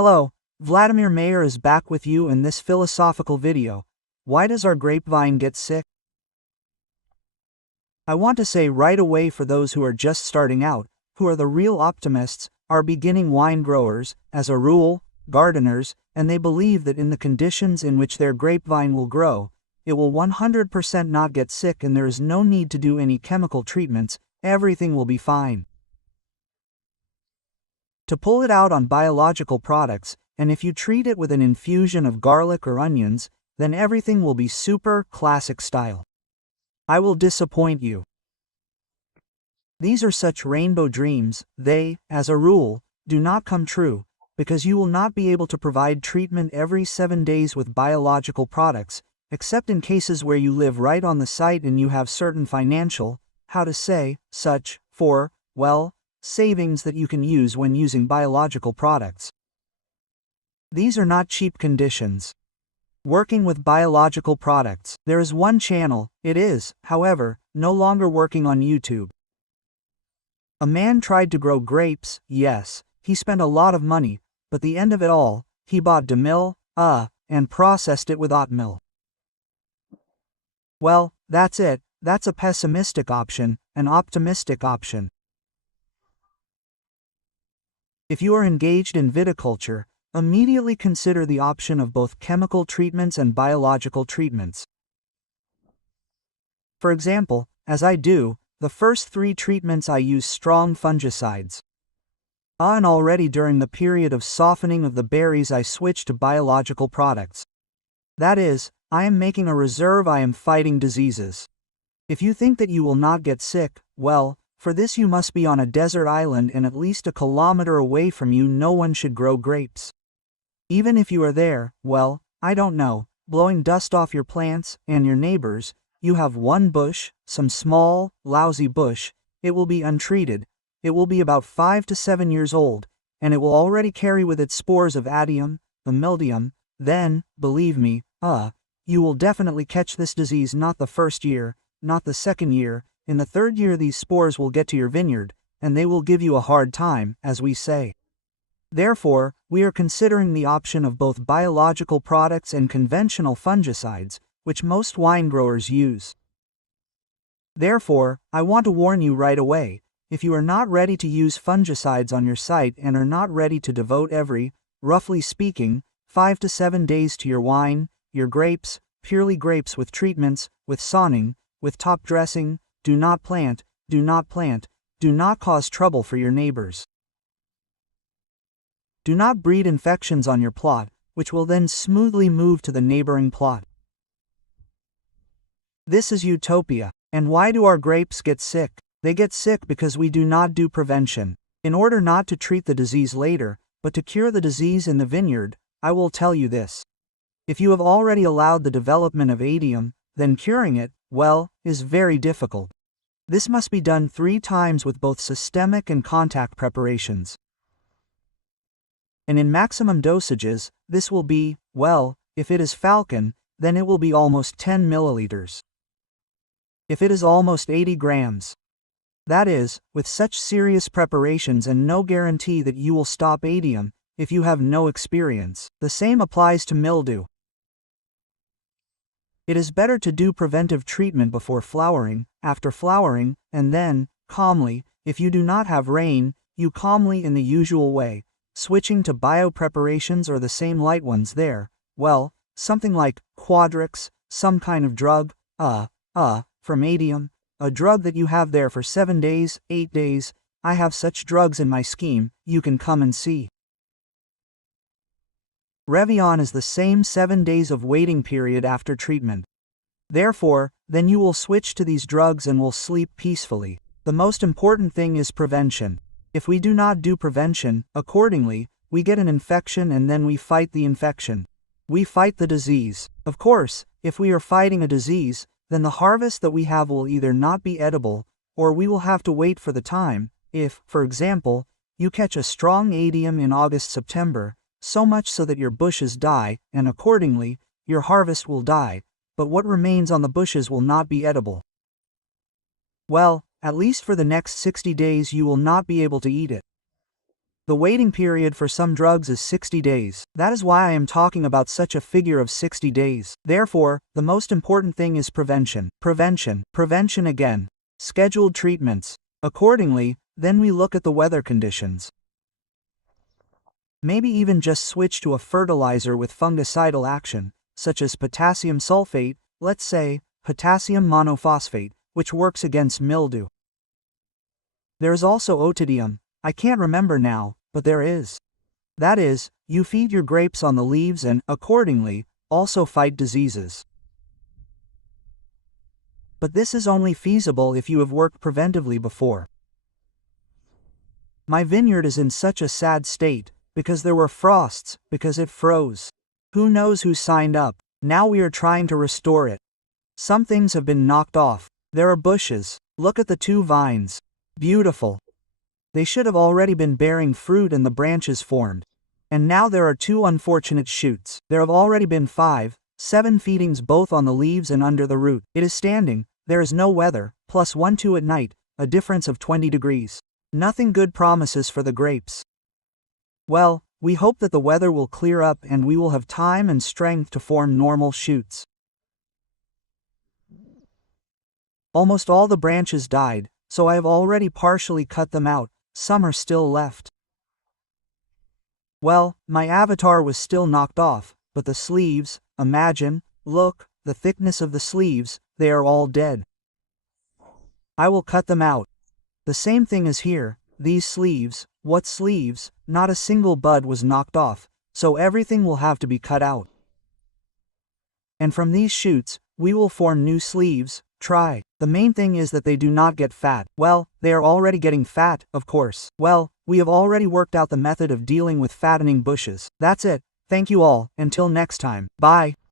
Hello, Vladimir Mayer is back with you in this philosophical video. Why does our grapevine get sick? I want to say right away, for those who are just starting out, who are the real optimists, are beginning wine growers, as a rule, gardeners, and they believe that in the conditions in which their grapevine will grow, it will 100% not get sick and there is no need to do any chemical treatments, everything will be fine. To pull it out on biological products, and if you treat it with an infusion of garlic or onions, then everything will be super classic style. I will disappoint you. These are such rainbow dreams. They, as a rule, do not come true, because you will not be able to provide treatment every 7 days with biological products, except in cases where you live right on the site and you have certain financial, savings that you can use when using biological products. These are not cheap conditions. Working with biological products. There is one channel, it is, however, no longer working on YouTube. A man tried to grow grapes, yes, he spent a lot of money, but the end of it all, he bought DeMille, and processed it with oatmeal. Well, that's it, that's a pessimistic option, an optimistic option. If you are engaged in viticulture, immediately consider the option of both chemical treatments and biological treatments. For example, as I do, the first 3 treatments I use strong fungicides. And already during the period of softening of the berries I switch to biological products. That is, I am making a reserve, I am fighting diseases. If you think that you will not get sick, well, for this you must be on a desert island and at least a kilometer away from you no one should grow grapes. Even if you are there, well, I don't know, blowing dust off your plants and your neighbors, you have one bush, some small, lousy bush, it will be untreated, it will be about 5 to 7 years old, and it will already carry with it spores of adium, the mildium, then, believe me, you will definitely catch this disease not the first year, not the second year, in the 3rd year these spores will get to your vineyard, and they will give you a hard time, as we say. Therefore, we are considering the option of both biological products and conventional fungicides, which most wine growers use. Therefore, I want to warn you right away, if you are not ready to use fungicides on your site and are not ready to devote every, roughly speaking, 5 to 7 days to your wine, your grapes, purely grapes with treatments, with sonning, with top dressing, do not plant, do not cause trouble for your neighbors. Do not breed infections on your plot, which will then smoothly move to the neighboring plot. This is utopia. And why do our grapes get sick? They get sick because we do not do prevention. In order not to treat the disease later, but to cure the disease in the vineyard, I will tell you this. If you have already allowed the development of adium, then curing it, well, is very difficult. This must be done 3 times with both systemic and contact preparations. And in maximum dosages, this will be, well, if it is falcon, then it will be almost 10 milliliters. If it is almost 80 grams. That is, with such serious preparations and no guarantee that you will stop adium, if you have no experience. The same applies to mildew. It is better to do preventive treatment before flowering, after flowering, and then, calmly, if you do not have rain, you calmly in the usual way, switching to biopreparations or the same light ones there, well, something like Quadrix, some kind of drug, from adium, a drug that you have there for 7 days, 8 days, I have such drugs in my scheme, you can come and see. Revion is the same 7 days of waiting period after treatment. Therefore, then you will switch to these drugs and will sleep peacefully. The most important thing is prevention. If we do not do prevention, accordingly, we get an infection and then we fight the infection. We fight the disease. Of course, if we are fighting a disease, then the harvest that we have will either not be edible, or we will have to wait for the time, if, for example, you catch a strong adium in August-September, so much so that your bushes die, and accordingly, your harvest will die, but what remains on the bushes will not be edible. Well, at least for the next 60 days you will not be able to eat it. The waiting period for some drugs is 60 days. That is why I am talking about such a figure of 60 days. Therefore, the most important thing is prevention. Prevention again. Scheduled treatments. Accordingly, then we look at the weather conditions. Maybe even just switch to a fertilizer with fungicidal action, such as potassium sulfate, let's say, potassium monophosphate, which works against mildew. There is also otidium, I can't remember now, but there is. That is, you feed your grapes on the leaves and, accordingly, also fight diseases. But this is only feasible if you have worked preventively before. My vineyard is in such a sad state, because there were frosts, because it froze. Who knows who signed up? Now we are trying to restore it. Some things have been knocked off. There are bushes. Look at the 2 vines. Beautiful. They should have already been bearing fruit and the branches formed. And now there are 2 unfortunate shoots. There have already been 5, 7 feedings both on the leaves and under the root. It is standing, there is no weather, plus 1-2 at night, a difference of 20 degrees. Nothing good promises for the grapes. Well, we hope that the weather will clear up and we will have time and strength to form normal shoots. Almost all the branches died, so I have already partially cut them out. Some are still left. Well, my avatar was still knocked off, but the sleeves, imagine, look, the thickness of the sleeves, they are all dead. I will cut them out. The same thing is here, these sleeves, what sleeves, not a single bud was knocked off, so everything will have to be cut out. And from these shoots, we will form new sleeves. Try. The main thing is that they do not get fat. Well, they are already getting fat, of course. Well, we have already worked out the method of dealing with fattening bushes. That's it. Thank you all. Until next time. Bye.